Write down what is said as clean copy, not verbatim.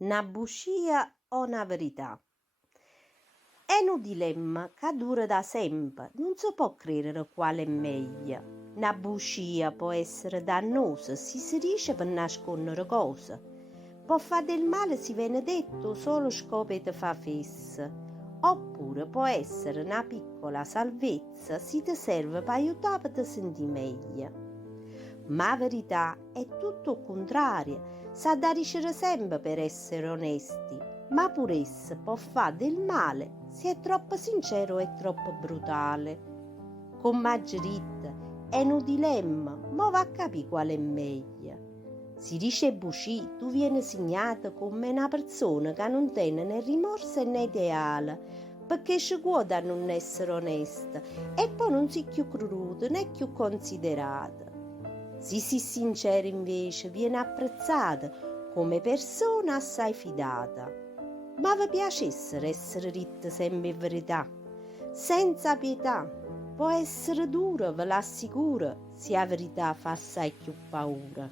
'Na bugia o 'na verità? È un dilemma che dura da sempre, non si può credere quale è meglio. 'Na bugia può essere dannosa se si dice per nascondere cose. Può fare del male se viene detto solo scopo di fa fessa. Oppure può essere una piccola salvezza se ti serve per aiutare a te sentire meglio. Ma la verità è tutto il contrario, sa da dicere sempre per essere onesti, ma pure essa può fare del male se è troppo sincero e troppo brutale. Con Margherita è un dilemma, ma va a capire quale è meglio. Si dice buci, tu vieni segnata come una persona che non tiene né rimorso né ideale, perché ci vuole a non essere onesta e poi non si più cruda né più considerata. Se si sincera invece viene apprezzata come persona assai fidata. Ma vi piacesse essere ritta sempre in verità, senza pietà? Può essere dura, ve l'assicuro, se la verità fa assai più paura.